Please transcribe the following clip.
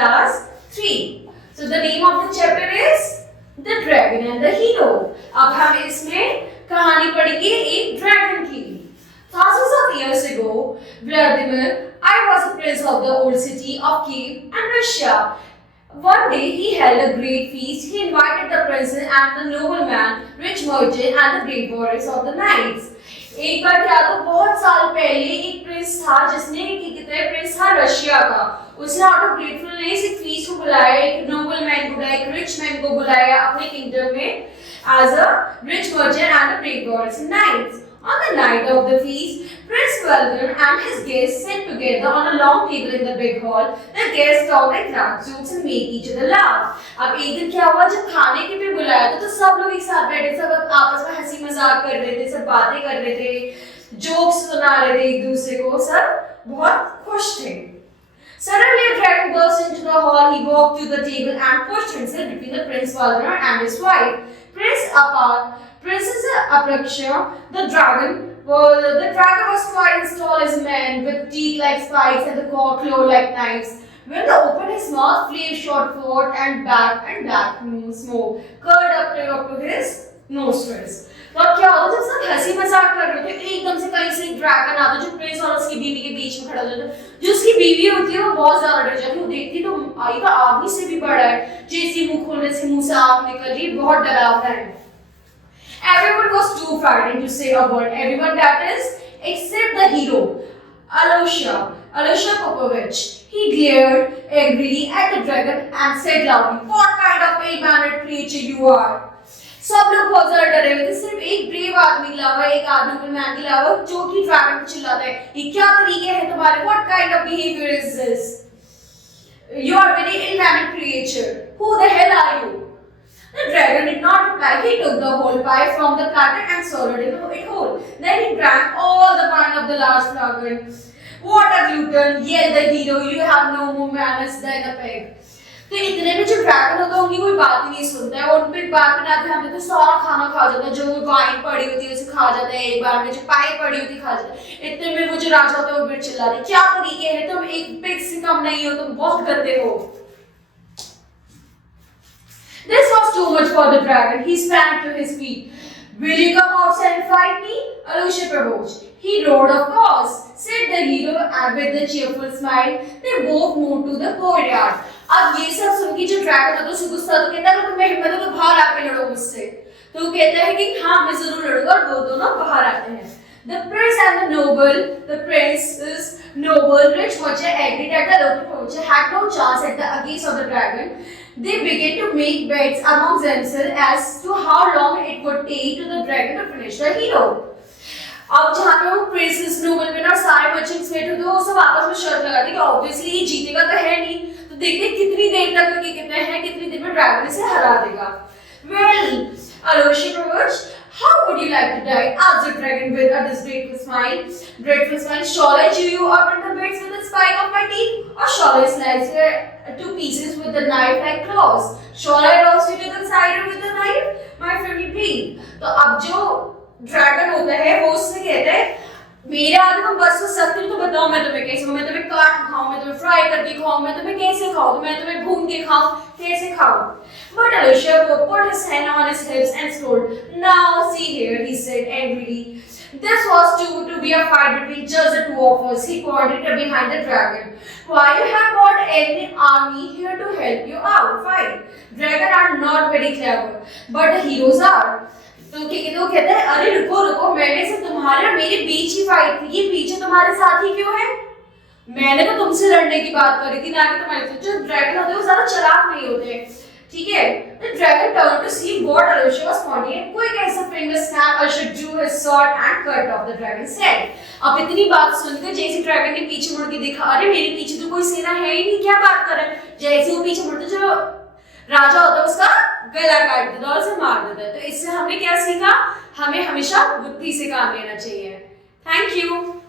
class 3. So the name of the chapter is The Dragon and the Hero. अब हम इसमें कहानी पढ़ेंगे एक ड्रैगन की. Thousands of years ago, Vladimir I was a prince of the old city of Kiev and Russia. One day he held a great feast. He invited the princess and the nobleman, rich merchant and the great warriors of the knights. एक बार क्या तो बहुत साल पहले एक Prince था जिसने Prince था रशिया का. उसने आउट ऑफ ग्रेटफुलनेस एक फीस्ट को बुलाया, एक नोबल मैन को बुलाया, एक रिच मैन को बुलाया अपने किंगडम में as a rich merchant and a great warriors and knights. On the night of the feast, Prince Vladimir and his guests sat together on a long table in the big hall. The guests talked and cracked jokes and made each other laugh. अब एक दिन क्या हुआ, जब खाने के लिए बुलाया था तो सब लोग एक साथ बैठे, सब आपस में हंसी मजाक कर रहे थे, सब बातें कर रहे थे, जोक्स सुना रहे थे एक दूसरे को, सब बहुत खुश थे. Suddenly a dragon burst into the hall. He walked to the table and pushed himself between the Prince Vladimir and his wife. Princess Apraksha, the dragon was twice as tall as a man, with teeth like spikes and the claw like knives. When they opened his mouth, flames shot forward and back smoke curled up to his nostrils. तो अब क्या होता, जब सब हंसी मजाक कर रहे थे, एकदम से कहीं से एक ड्रैगन आता जो प्रिंस और उसकी बीवी के बीच में खड़ा हो जाता. जो उसकी बीवी होती है वो बहुत ज्यादा डर जाती है. वो देखती तो आई का आदमी से भी बड़ा है, जैसे मुंह खोलने से मुंह से आग निकल रही है, बहुत डरावना है. Everyone was too frightened to say a word. Everyone, that is, except the hero, Alyosha Popovich. He glared angrily at the dragon and said loudly, "What kind of ill-mannered creature you are?" सब लोग बहुत ज्यादा डरे हुए थे. सिर्फ एक brave आदमी के अलावा, एक आदमी मैन के अलावा, जो कि ड्रैगन को चिल्लाता है, ये क्या तरीके हैं तुम्हारे? What kind of behavior is this? You are very ill-mannered creature. Who the hell are you? The dragon did not reply. He took the whole pie from the platter and swallowed it whole. Then he drank all the wine of the large flagon. What a glutton! Yelled the hero. You have no more manners than a pig. तो इतने में जो dragon होता है उनकी कोई बात ही नहीं सुनता है, उन पे बात पे ना ध्यान देते, सारा खाना खा जाता है, जो वाइन पड़ी होती है उसे खा जाता है एक बार में, जो पाई पड़ी होती है खा जाता है. इतने में वो जो राजा होता है वो फिर चिल्ला रहे, क्या तरीके हैं, तुम एक पिग से कम नहीं हो, तुम बहुत गंदे हो. This was too much for the dragon. He sprang to his feet. Will you come outside and fight me? Alyosha provoked. He roared, "Of course," said the hero, and with a cheerful smile, they both moved to the courtyard. अब ये सब सुन के जो dragon होता है उसे गुस्सा तो कहता है कि तुम्हें हिम्मत है तो बाहर आके लड़ो मुझसे. तो वो कहता है कि हाँ मैं जरूर लड़ूंगा, और वो दोनों बाहर आते हैं. The prince and the prince's noble rich merchant agreed that the local merchant had no chance against the dragon. They began to make bets among themselves as to how long it would take to the dragon to finish the hero. अब जहाँ पे वो princess nobleman और सारे merchants बैठे थे, वो सब आपस में शर्त लगाते कि ऑब्वियसली ये जीतेगा तो है नहीं, तो देखते कितनी देर तक ये कितने हैं, कितनी देर में ड्रैगन इसे हरा देगा. Well, Alyosha Provoked, how would you like to die? Asked the dragon with a disgrateful smile. Shall I chew you up in the bits with the spike of my teeth, or shall I slice you to pieces with the knife like claws? Shall I roast you to the cider with the knife, my favorite pig? तो अब जो dragon होता है वो उससे कहता है, मेरे आगे तुम बस सकते हो तो बताओ मैं तुम्हें कैसे खाऊं, मैं तुम्हें काट के खाऊं, मैं तुम्हें फ्राई करके खाऊं, मैं तुम्हें कैसे खाऊं, तो मैं तुम्हें भून के खाऊं, कैसे खाऊं. But Alyosha put his hand on his hips and scolded. Now see here, he said angrily. This was to be a fight between just the two of us. He pointed behind the dragon. Why you have brought any army here to help you out? Fight. Dragons are not very clever, but the heroes are. तो कहता है, अरे रुको, मैंने से तुम्हारे और मेरे बीच ही फाइट थी, ये पीछे तुम्हारे साथ ही क्यों है? मैंने तो तुमसे लड़ने की बात करी थी, ना कि तुम्हारे साथ. जो ड्रैगन होते हैं वो ज्यादा चालाक नहीं होते, ठीक है. The dragon turned to see what Alyosha was pointing at. Quick as a finger snap, Alyosha drew his sword and cut off the dragon's head. अब इतनी बात सुनकर जैसे ड्रैगन ने पीछे मुड़ के देखा, अरे मेरे पीछे तो कोई सेना है ही नहीं, क्या बात कर रहा है. जैसे वो पीछे मुड़ते, जो राजा होता है उसका गला काट देता है और उसे मार देता है. तो इससे हमने क्या सीखा, हमें हमेशा बुद्धि से काम लेना चाहिए. Thank you.